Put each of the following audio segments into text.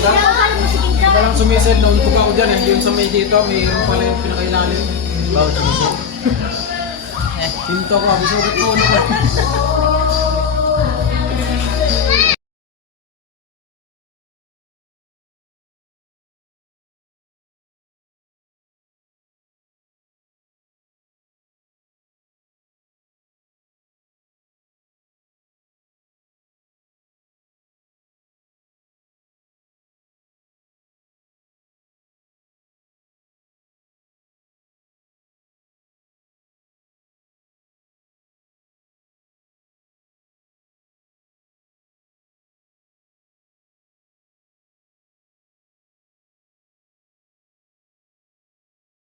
Palang sumisid, nauntog ako dyan eh. Yung sa may dito, may pala yung pinakailalim. Bawat sumisid. Pinto ko, bisugat ko ano ko.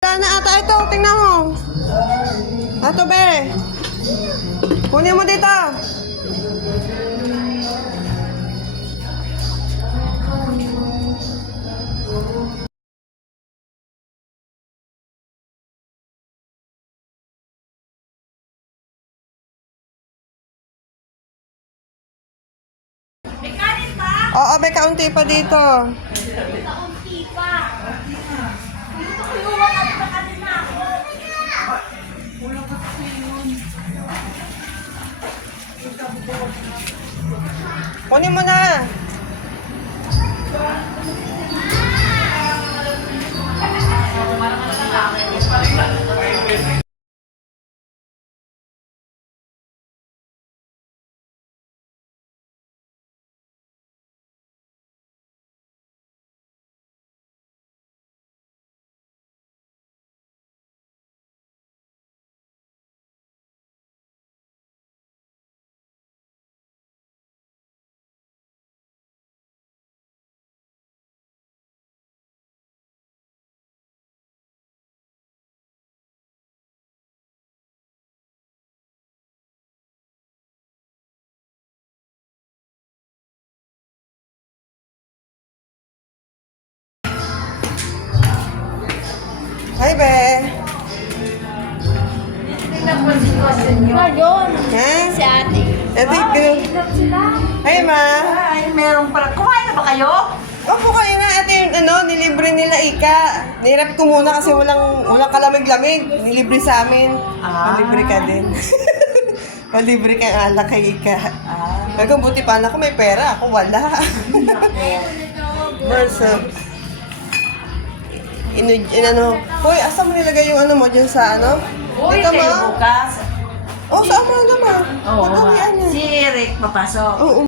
Wala na ata ito. Tingnan mo. Ato, be. Kunin mo dito. May kanin pa? Oo, may kaunti pa dito. Kaunti pa. Dito ko yung wakas na kanin na ako. Kunin mo na. Hi, be. Na yun. Ha? Si ate. Ito yung... Sila. Hi, ma. Ay, meron pala. Kumain na ba kayo? Opo kayo na ate, nilibre nila Ika. Nirap ko muna kasi walang kalamig-lamig. Nilibre sa amin. Malibre ka din. Malibre kang alak kay Ika. Hanggang buti pa na ako may pera. Ako wala. Verso. Hoy, asa mo nilagay yung ano mo dyan sa ano? Uy, Dito, kayo ma. bukas. Oh, saan mo naman? Oo, Madamihan niya. si Eric papasok. Oo.